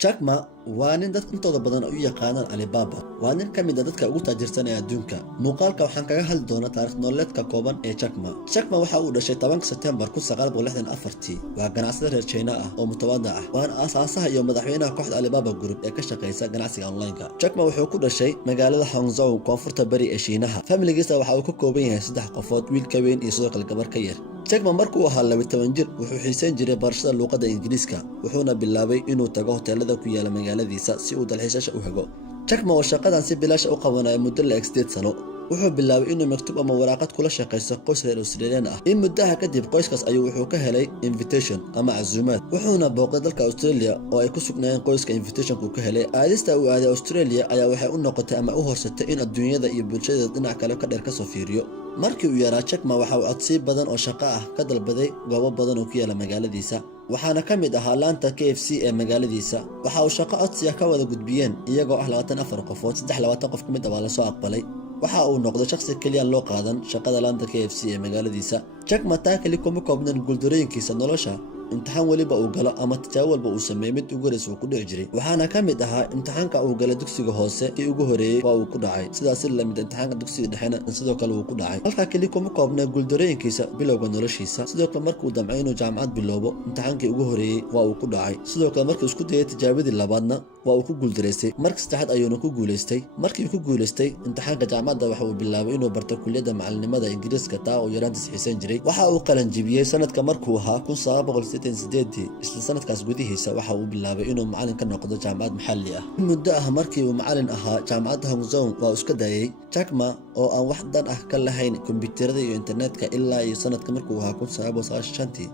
Jack Ma waa nin dadka intooda badan u yaqaanaan Alibaba. Waa nin ka mid ah dadka ugu taajirsan ee adduunka. Muuqaalka waxaan kaga hadli doonaa taariikh nololeedka kooban ee Jack Ma. Jack Ma waxa uu dhashay 10 September 1964. Waa ganacsade reer China ah oo mutawaadic ah. Waana aasaasaha iyo madaxweynaha kooxda Alibaba Group ee ka shaqeysa ganacsiga online-ka. Jack Ma wuxuu ku dhashay magaalada Hangzhou, koonfurta bari ee Shiinaha. Familigiisa waxa uu ka kooban yahay 3 qofood, wiil ka weyn iyo sidoo kale gabar ka yar. Jack Ma markuu ahaa 12 jir wuxuu xiisayn jiray barashada luqadda Ingiriiska, wuxuuna bilaabay inuu tago hoteelada ku yaala magaaladiisa si uu dalxiisayaasha u hago. Jack Ma oo shaqadan si bilaash ah u qabanaya muddo la 8 sano, wuxuu bilaabay inuu maktub ama waraaqad kula shaqeysto qoys reer Australian ah. In muddaha kadib qoyskaas ayuu wuxuu ka helay invitation ama casuumaad, wuxuuna booqday dalka Australia oo ay ku sugnaayeen qoyska invitationka uu ka helay. Aadista uu aaday Australia ayaa waxay u noqotay ama u horsatay in adduunyada iyo bulshada dhinac kale ka dheer ka soo fiiriyo. Markii uu yaraa, Jack Ma waxa uu codsiyo badan oo shaqo ah ka dalbaday goobo badan oo ku yaala magaaladiisa, waxaana ka mid ahaa laanta KFC ee magaaladiisa. Waxa uu shaqo codsiga ka wada gudbiyeen iyagoo ah 24 qofood, 23 qof ka mid ah waa la soo aqbalay. waxa uu noqday shakhsi kaliya loo qaadan shaqada laanta KFC ee magaaladiisa. Jack Ma taakali kuma koobnaan guuldarooyinkiisa nolosha. imtixaan waliba uu galo ama tijaabo walba uu sameeyo mid ugu horeysay uu ku dhici jiray, waxaana ka mid ahaa imtixaanka uu galay dugsiga hoose kii ugu horeeyay waa uu ku dhacay, sidaas la mid imtixaanka dugsiga dhexena sidoo kale uu ku dhacay. halka kali kuma koobnaa guuldarooyinkiisa bilowga noloshiisa. sidoo kale markuu damcay inuu jaamacad bilowbo, imtixaankii ugu horeeyay waa uu ku dhacay. sidoo kale markii isku dayay tijaabadii labaadna waa uu ku guuldareystay. markii saddexaad ayuuna ku guuleystay. markii uu ku guuleystay imtixaanka jaamacadda waxa uu bilaabay inuu barto kulliyadda macallinimada Ingiriiska taa oo yaraantiis xiisayn jiray. waxa uu qalan jibiyay sanadka markuu ahaa 1988. isla sanadkaas gudihiisa waxa uu bilaabay inuu macallin ka noqdo jaamacad maxalli ah. muddo ah markii uu macallin ahaa jaamacadda Hangzhou waa iska dayay. Jack Ma oo aan wax dan ah ka lahayn kombiyuutarada iyo internetka ilaa iyo sanadka markuu ahaa 1995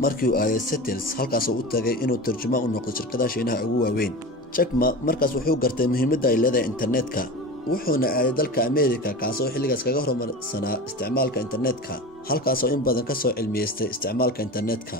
markii uu aaday Seattle, halkaas uu u tagay inuu tarjumaan u noqdo shirkadaha Shiinaha ugu waaweyn. Jack Ma markaas wuxuu gartay muhiimadda ay leedahay internetka, wuxuuna aaday dalka Ameerika kaasoo xilligaas kaga horumarsanaa isticmaalka internetka, halkaasoo in badan ka soo cilmiyeystay isticmaalka internetka.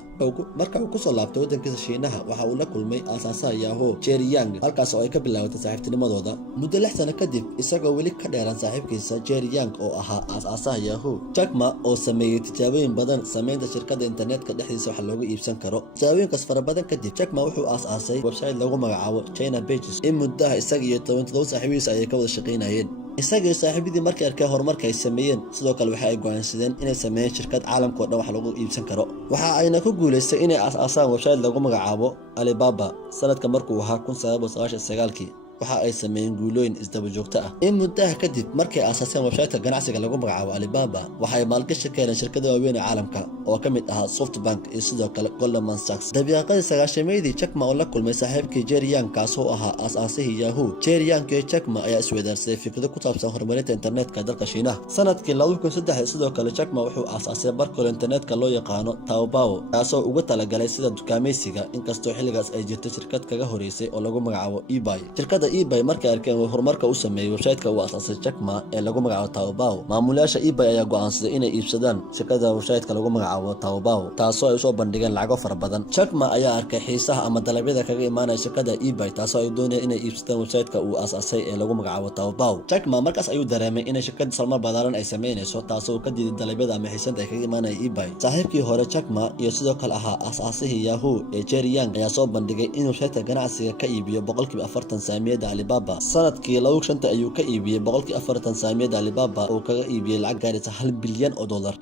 marka uu ku soo laabtay waddankiisa Shiinaha waxa uu la kulmay aasaasaha Yahoo, Jerry Yang, halkaas oo ay ka bilaabatay saaxiibtinimadooda. muddo 6 sano kadib, isagoo weli ka dheeraan saaxiibkiisa Jerry Yang oo ahaa aasaasaha Yahoo, Jack Ma oo sameeyay tijaabooyin badan sameynta shirkadda internetka dhexdiisa wax loogu iibsan karo. tijaabooyinkaas fara badan kadib, Jack Ma wuxuu aasaasay website lagu magacaabo China Pages. in muddaha isaga iyo 17 saaxiibihiisa ay ka wada shaqeynayeen. isagii saaxiibadii markay arkeen horumarka ay sameeyeen, sidoo kale waxa ay go'aansadeen inay sameeyaan shirkad caalamka oo dhan wax lagu iibsan karo. waxa ayna ku guuleystay inay asaasaan website lagu magacaabo Alibaba sanadka markuu ahaa 1999. waxa ay sameeyeen guulooyin isdaba joogto ah. in muddaha kadib markay aasaaseen website ganacsiga lagu magacaabo Alibaba, waxa ay maalgashi ka heleen shirkado waaweyn ee caalamka oo ka mid ahaa SoftBank iyo sidoo kale Goldman Sachs. dabiiqadii 9-meydii, Jack Ma oo la kulmay saaxiibkii Jerry Yang kaasoo ahaa aasaasihii Yahoo. Jerry Yang iyo Jack Ma ayaa isweydaarsaday fikrado ku saabsan horumarinta internetka dalka Shiinaha. sanadkii 2003 sidoo kale Jack Ma wuxuu aasaasay barkale internetka loo yaqaano Taobao, kaasoo ugu talagalay sida dukaamaysiga, inkastoo xilligaas ay jirtay shirkad kaga horeysay oo lagu magacaabo eBay. shirkadda eBay markay arkeen horumarka uu sameeyay website-ka uu aasaasay Jack Ma ee lagu magacaabo Taobao, maamulayaasha eBay ayaa go'aansaday inay iibsadaan shirkadda website-ka lagu magacaabo Taobao, taasoo ay soo bandhigeen lacago fara badan. Jack Ma ayaa arkay xiisaha ama dalabyada kaga imaanaya shirkadda eBay, taasoo ay doonayeen inay iibsadaan website-ka uu aasaasay ee lagu magacaabo Taobao. Jack Ma markaas ayuu dareemay inay shirkadda salmar badaaran ay sameynayso, taasoo ka diiday dalabyada ama xiisada ay kaga imaanaya eBay. saaxiibkii hore Jack Ma iyo sidoo kale ahaa aasaasihii Yahoo ee Jerry Yang ayaa soo bandhigay in website-ka ganacsiga ka iibiyo 40% saamiyada Alibaba. sanadkii 2005 ayuu ka iibiyay 40% saamiyada Alibaba oo kaga iibiyay lacag gaaraysa $1 bilyan.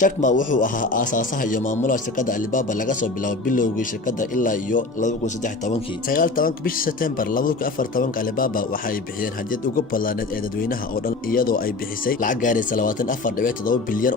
Jack Ma wuxuu ahaa aasaasaha iyo maamulaha shirkadda Alibaba laga soo bilaabo bilowgii shirkadda ilaa iyo 2013. 19 bishii September 2014, Alibaba waxa ay bixiyeen hadiyad ugu ballaaneed ee dadweynaha oo dhan, iyadoo ay bixisay lacag gaaraysa $24.7 bilyan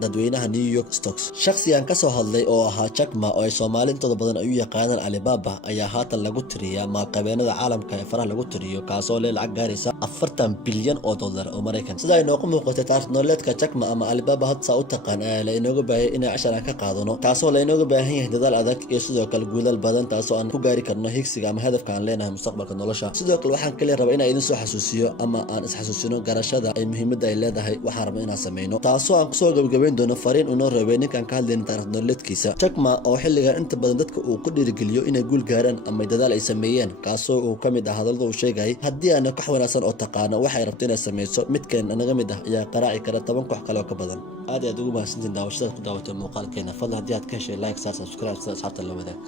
dadweynaha New York Stocks. shakhsigan ka soo hadlay oo ahaa Jack Ma oo ay Soomaali intooda badan ay u yaqaanaan Alibaba ayaa haatan lagu tiriyaa maalqabeennada caalamka ee faraha lagu tiriyo, kaasoo leh lacag gaaraysa $40 bilyan oo Mareykan. sida ay noogu muuqatay taariikh nololeedka Jack Ma ama Alibaba hadda u taqaan ayaa la inooga baahay inay cashar ka qaadano, taasoo la inooga baahan yahay dadaal adag iyo sidoo kale guulal badan, taasoo aan ku gaari karno higsiga ama hadafka aan leenahay mustaqbalka nolosha. sidoo kale waxaan kaliya rabaa inaan idin soo xasuusiyo ama aan isxasuusino garashada ay muhiimadda ay leedahay waxaan rabaa inaan sameyno, taasoo aan kusoo gabagabayn doono fariin unoo reebay ninkaan ka hadlayna taariikh nololeedkiisa. Jack Ma oo xilligan inta badan dadka uu ku dhiirigeliyo inay guul gaaraan ama dadaal ay sameeyeen, kaasoo uu ka mid ah hadallada uu sheegay haddii aan wax wanaagsan oo taqaano waxay rabto inay sameyso, mid kale anaga mid ah ayaa qaraaci kara 10 koox kale oo ka badan. aad ugu mahadsantiin daawashada ku daawatay muuqaalkeena. fadlan haddii aad ka heshay like, subscribe, asxaabta la wadaag.